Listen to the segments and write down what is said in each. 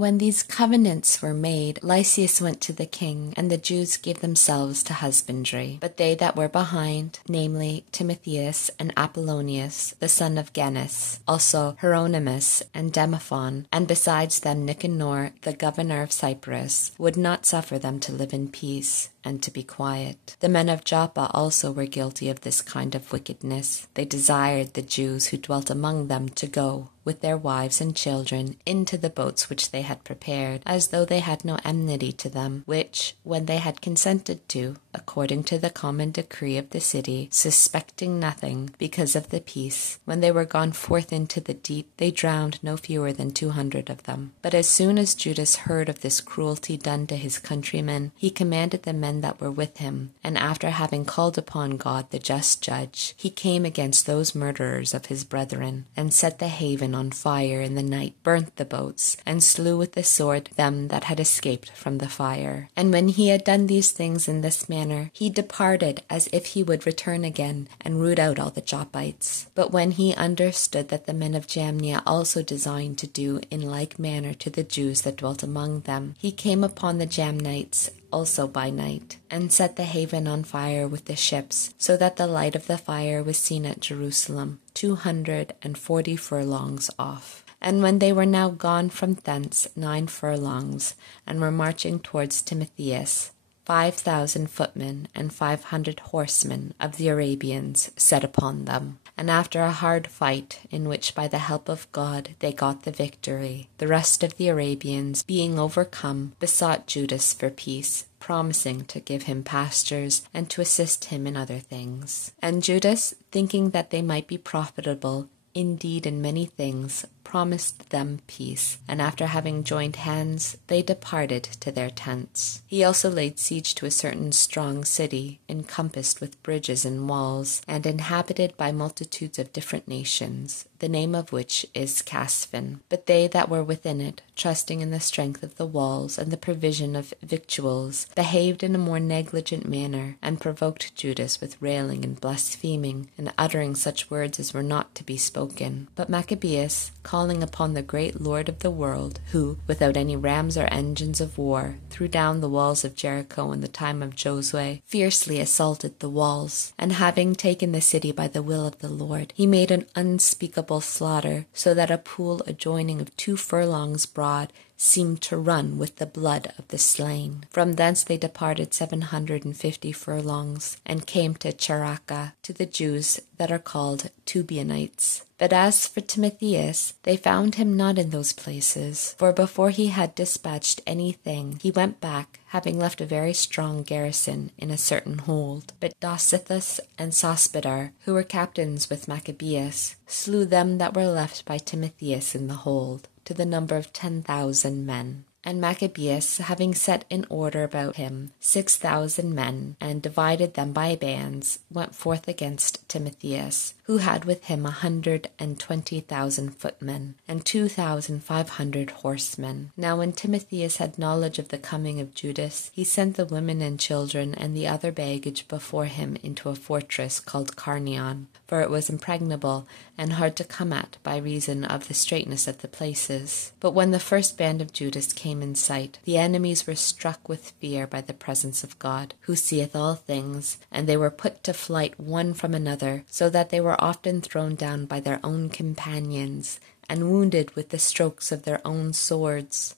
When these covenants were made, Lysias went to the king, and the Jews gave themselves to husbandry. But they that were behind, namely Timotheus and Apollonius, the son of Gennes, also Hieronymus and Demophon, and besides them Nicanor, the governor of Cyprus, would not suffer them to live in peace and to be quiet. The men of Joppa also were guilty of this kind of wickedness. They desired the Jews who dwelt among them to go, with their wives and children, into the boats which they had prepared, as though they had no enmity to them, which, when they had consented to, according to the common decree of the city, suspecting nothing, because of the peace, when they were gone forth into the deep, they drowned no fewer than 200 of them. But as soon as Judas heard of this cruelty done to his countrymen, he commanded the men that were with him, and after having called upon God the just judge, he came against those murderers of his brethren, and set the haven on fire in the night, burnt the boats, and slew with the sword them that had escaped from the fire. And when he had done these things in this manner, he departed as if he would return again, and root out all the Joppites. But when he understood that the men of Jamnia also designed to do in like manner to the Jews that dwelt among them, he came upon the Jamnites also by night, and set the haven on fire with the ships, so that the light of the fire was seen at Jerusalem, 240 furlongs off. And when they were now gone from thence 9 furlongs, and were marching towards Timotheus, 5,000 footmen and 500 horsemen of the Arabians set upon them. And after a hard fight, in which by the help of God they got the victory, the rest of the Arabians, being overcome, besought Judas for peace, promising to give him pastures and to assist him in other things. And Judas, thinking that they might be profitable, indeed in many things, promised them peace, and after having joined hands, they departed to their tents. He also laid siege to a certain strong city, encompassed with bridges and walls, and inhabited by multitudes of different nations, the name of which is Casphin. But they that were within it, trusting in the strength of the walls and the provision of victuals, behaved in a more negligent manner, and provoked Judas with railing and blaspheming, and uttering such words as were not to be spoken. But Maccabees, calling upon the great Lord of the world, who, without any rams or engines of war, threw down the walls of Jericho in the time of Josue, fiercely assaulted the walls, and having taken the city by the will of the Lord, he made an unspeakable slaughter, so that a pool adjoining of 2 furlongs broad seemed to run with the blood of the slain. From thence they departed 750 furlongs, and came to Charaka, to the Jews that are called Tubianites. But as for Timotheus, they found him not in those places, for before he had dispatched anything, he went back, having left a very strong garrison in a certain hold. But Dositheus and Sospiter, who were captains with Maccabees, slew them that were left by Timotheus in the hold, to the number of 10,000 men. And Maccabees, having set in order about him 6,000 men, and divided them by bands, went forth against Timotheus, who had with him 120,000 footmen, and 2,500 horsemen. Now when Timotheus had knowledge of the coming of Judas, he sent the women and children and the other baggage before him into a fortress called Carnion, for it was impregnable, and hard to come at by reason of the straitness of the places. But when the first band of Judas came in sight, the enemies were struck with fear by the presence of God, who seeth all things, and they were put to flight one from another, so that they were often thrown down by their own companions, and wounded with the strokes of their own swords.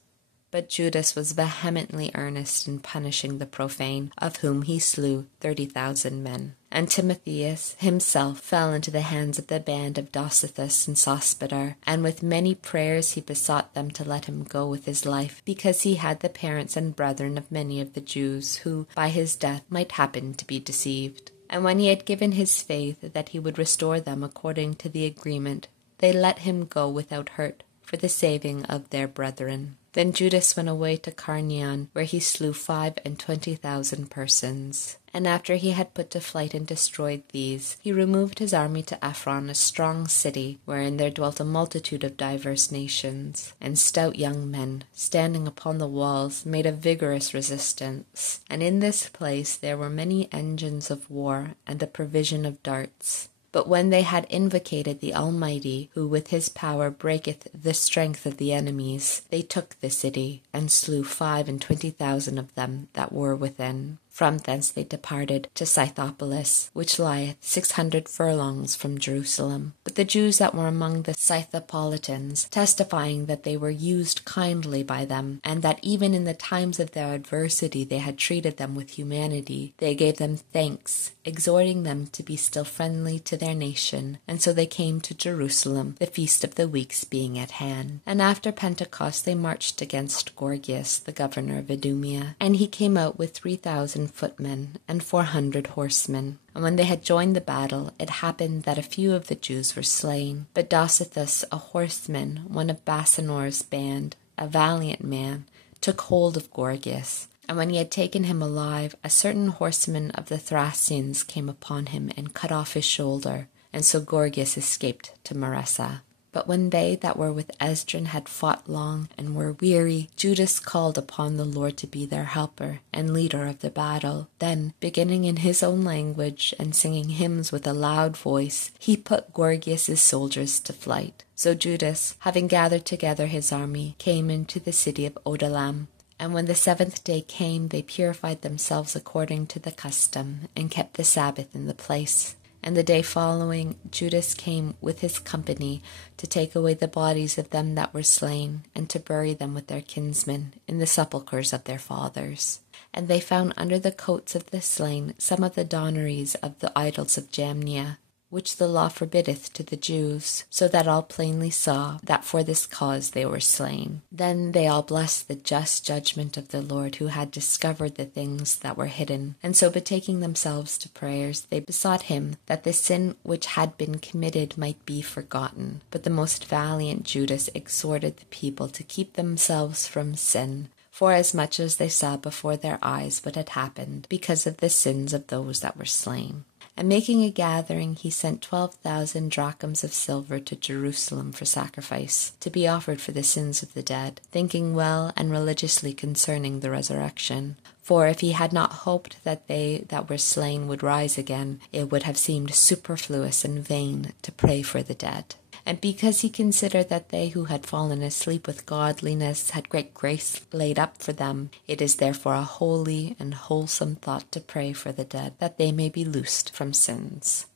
But Judas was vehemently earnest in punishing the profane, of whom he slew 30,000 men. And Timotheus himself fell into the hands of the band of Dositheus and Sospiter, and with many prayers he besought them to let him go with his life, because he had the parents and brethren of many of the Jews, who by his death might happen to be deceived. And when he had given his faith that he would restore them according to the agreement, they let him go without hurt, for the saving of their brethren. Then Judas went away to Carnion, where he slew 25,000 persons. And after he had put to flight and destroyed these, he removed his army to Ephron, a strong city, wherein there dwelt a multitude of diverse nations. And stout young men, standing upon the walls, made a vigorous resistance. And in this place there were many engines of war, and a provision of darts. But when they had invocated the Almighty, who with his power breaketh the strength of the enemies, they took the city, and slew 25,000 of them that were within. From thence they departed to Scythopolis, which lieth 600 furlongs from Jerusalem. But the Jews that were among the Scythopolitans, testifying that they were used kindly by them, and that even in the times of their adversity they had treated them with humanity, they gave them thanks, exhorting them to be still friendly to their nation. And so they came to Jerusalem, the feast of the weeks being at hand. And after Pentecost they marched against Gorgias, the governor of Idumea, and he came out with 3,000 footmen and 400 horsemen. And when they had joined the battle, it happened that a few of the Jews were slain. But Dositheus, a horseman, one of Basanor's band, a valiant man, took hold of Gorgias. And when he had taken him alive, a certain horseman of the Thracians came upon him and cut off his shoulder. And so Gorgias escaped to Maresa. But when they that were with Esdras had fought long and were weary, Judas called upon the Lord to be their helper and leader of the battle. Then, beginning in his own language and singing hymns with a loud voice, he put Gorgias' soldiers to flight. So Judas, having gathered together his army, came into the city of Odalam. And when the 7th day came, they purified themselves according to the custom, and kept the Sabbath in the place. And the day following, Judas came with his company to take away the bodies of them that were slain, and to bury them with their kinsmen in the sepulchres of their fathers. And they found under the coats of the slain some of the donaries of the idols of Jamnia, which the law forbiddeth to the Jews, so that all plainly saw that for this cause they were slain. Then they all blessed the just judgment of the Lord, who had discovered the things that were hidden. And so betaking themselves to prayers, they besought him that the sin which had been committed might be forgotten. But the most valiant Judas exhorted the people to keep themselves from sin, forasmuch as they saw before their eyes what had happened, because of the sins of those that were slain. And making a gathering, he sent 12,000 drachms of silver to Jerusalem for sacrifice, to be offered for the sins of the dead, thinking well and religiously concerning the resurrection. For if he had not hoped that they that were slain would rise again, it would have seemed superfluous and vain to pray for the dead. And because he considered that they who had fallen asleep with godliness had great grace laid up for them, it is therefore a holy and wholesome thought to pray for the dead, that they may be loosed from sins.